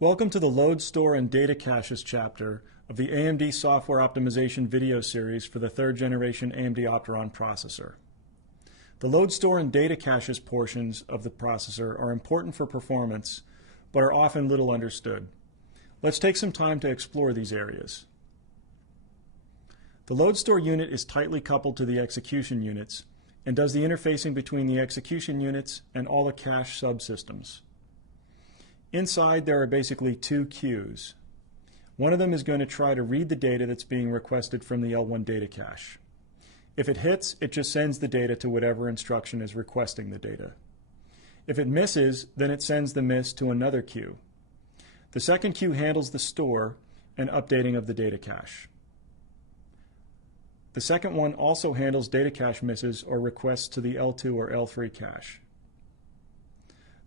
Welcome to the LoadStore and Data Caches chapter of the AMD Software Optimization video series for the third generation AMD Opteron processor. The LoadStore and Data Caches portions of the processor are important for performance, but are often little understood. Let's take some time to explore these areas. The LoadStore unit is tightly coupled to the execution units and does the interfacing between the execution units and all the cache subsystems. Inside, there are basically two queues. One of them is going to try to read the data that's being requested from the L1 data cache. If it hits, it just sends the data to whatever instruction is requesting the data. If it misses, then it sends the miss to another queue. The second queue handles the store and updating of the data cache. The second one also handles data cache misses or requests to the L2 or L3 cache.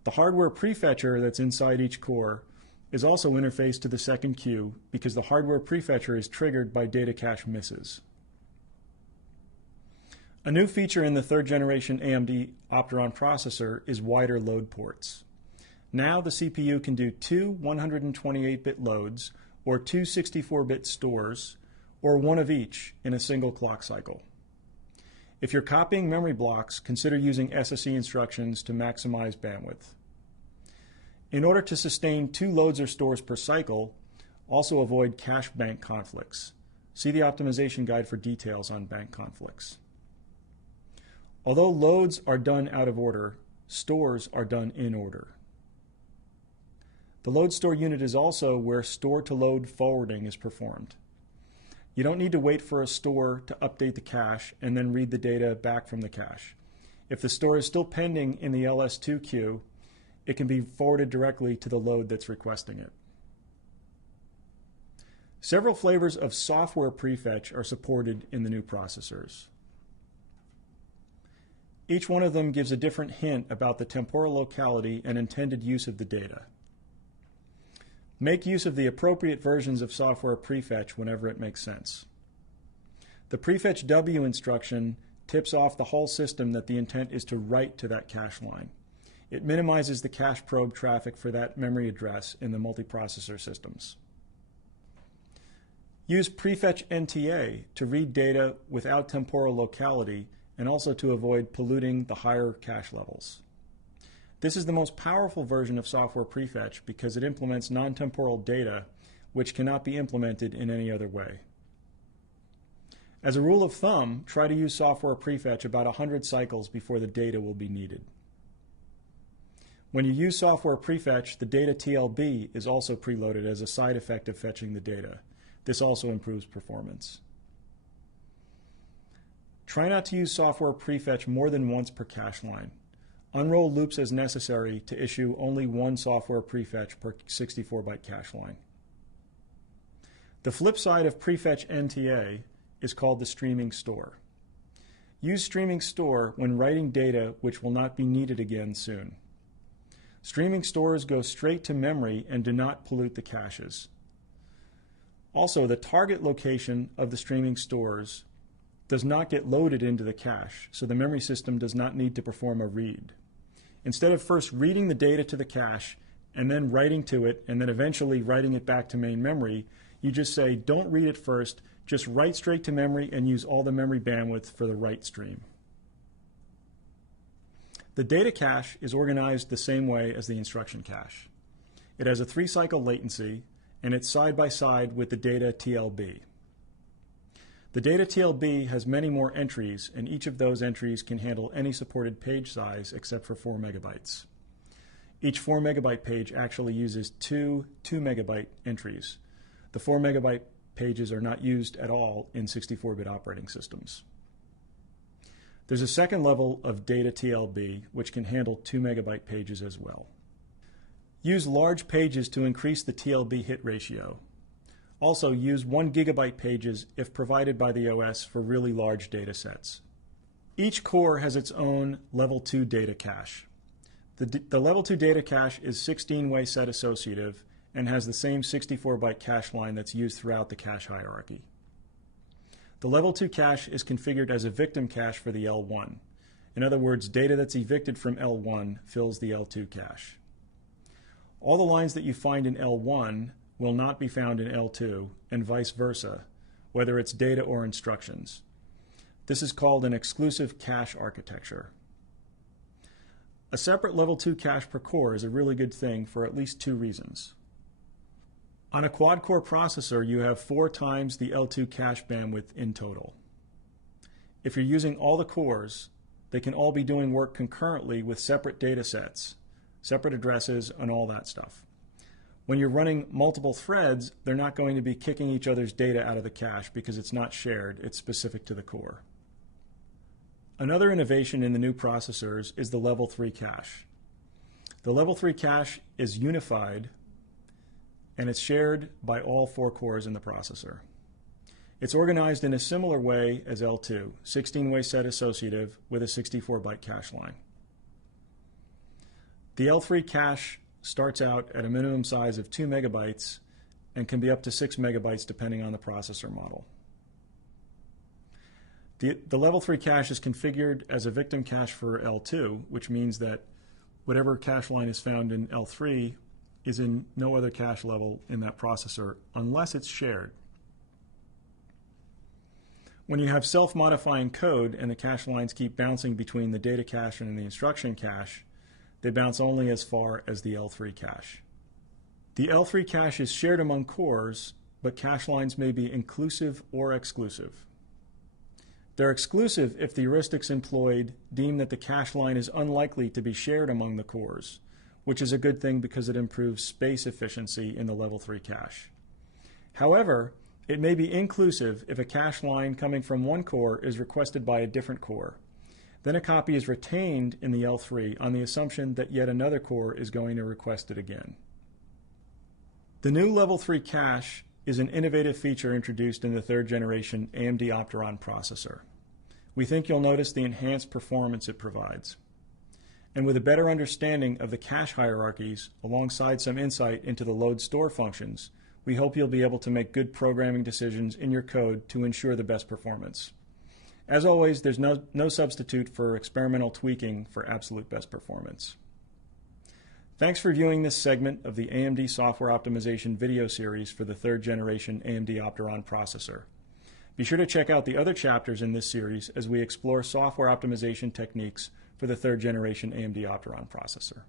The hardware prefetcher that's inside each core is also interfaced to the second queue because the hardware prefetcher is triggered by data cache misses. A new feature in the third generation AMD Opteron processor is wider load ports. Now the CPU can do two 128-bit loads or two 64-bit stores, or one of each in a single clock cycle. If you're copying memory blocks, consider using SSE instructions to maximize bandwidth. In order to sustain two loads or stores per cycle, also avoid cache bank conflicts. See the optimization guide for details on bank conflicts. Although loads are done out of order, stores are done in order. The LoadStore unit is also where store-to-load forwarding is performed. You don't need to wait for a store to update the cache and then read the data back from the cache. If the store is still pending in the LS2 queue, it can be forwarded directly to the load that's requesting it. Several flavors of software prefetch are supported in the new processors. Each one of them gives a different hint about the temporal locality and intended use of the data. Make use of the appropriate versions of software prefetch whenever it makes sense. The prefetch W instruction tips off the whole system that the intent is to write to that cache line. It minimizes the cache probe traffic for that memory address in the multiprocessor systems. Use prefetch NTA to read data without temporal locality and also to avoid polluting the higher cache levels. This is the most powerful version of software prefetch because it implements non-temporal data which cannot be implemented in any other way. As a rule of thumb, try to use software prefetch about 100 cycles before the data will be needed. When you use software prefetch, the data TLB is also preloaded as a side effect of fetching the data. This also improves performance. Try not to use software prefetch more than once per cache line. Unroll loops as necessary to issue only one software prefetch per 64-byte cache line. The flip side of prefetch NTA is called the streaming store. Use streaming store when writing data which will not be needed again soon. Streaming stores go straight to memory and do not pollute the caches. Also, the target location of the streaming stores does not get loaded into the cache, so the memory system does not need to perform a read. Instead of first reading the data to the cache and then writing to it and then eventually writing it back to main memory, you just say, don't read it first, just write straight to memory and use all the memory bandwidth for the write stream. The data cache is organized the same way as the instruction cache. It has a 3-cycle latency and it's side by side with the data TLB. The data TLB has many more entries, and each of those entries can handle any supported page size except for 4 megabytes. Each 4 megabyte page actually uses two 2 megabyte entries. The 4 megabyte pages are not used at all in 64-bit operating systems. There's a second level of data TLB which can handle 2 megabyte pages as well. Use large pages to increase the TLB hit ratio. Also, use 1 gigabyte pages if provided by the OS for really large data sets. Each core has its own level 2 data cache. The level 2 data cache is 16-way set associative and has the same 64-byte cache line that's used throughout the cache hierarchy. The level 2 cache is configured as a victim cache for the L1. In other words, data that's evicted from L1 fills the L2 cache. All the lines that you find in L1 will not be found in L2, and vice versa, whether it's data or instructions. This is called an exclusive cache architecture. A separate level 2 cache per core is a really good thing for at least 2 reasons. On a quad-core processor, you have 4 times the L2 cache bandwidth in total. If you're using all the cores, they can all be doing work concurrently with separate data sets, separate addresses, and all that stuff. When you're running multiple threads, they're not going to be kicking each other's data out of the cache because it's not shared, it's specific to the core. Another innovation in the new processors is the level 3 cache. The level 3 cache is unified and it's shared by all 4 cores in the processor. It's organized in a similar way as L2, 16-way set associative with a 64-byte cache line. The L3 cache starts out at a minimum size of 2 megabytes and can be up to 6 megabytes depending on the processor model. The level 3 cache is configured as a victim cache for L2, which means that whatever cache line is found in L3 is in no other cache level in that processor unless it's shared. When you have self-modifying code and the cache lines keep bouncing between the data cache and the instruction cache, they bounce only as far as the L3 cache. The L3 cache is shared among cores, but cache lines may be inclusive or exclusive. They're exclusive if the heuristics employed deem that the cache line is unlikely to be shared among the cores, which is a good thing because it improves space efficiency in the level 3 cache. However, it may be inclusive if a cache line coming from one core is requested by a different core. Then a copy is retained in the L3 on the assumption that yet another core is going to request it again. The new level 3 cache is an innovative feature introduced in the 3rd generation AMD Opteron processor. We think you'll notice the enhanced performance it provides. And with a better understanding of the cache hierarchies alongside some insight into the LoadStore functions, we hope you'll be able to make good programming decisions in your code to ensure the best performance. As always, there's no substitute for experimental tweaking for absolute best performance. Thanks for viewing this segment of the AMD Software Optimization video series for the 3rd generation AMD Opteron processor. Be sure to check out the other chapters in this series as we explore software optimization techniques for the 3rd generation AMD Opteron processor.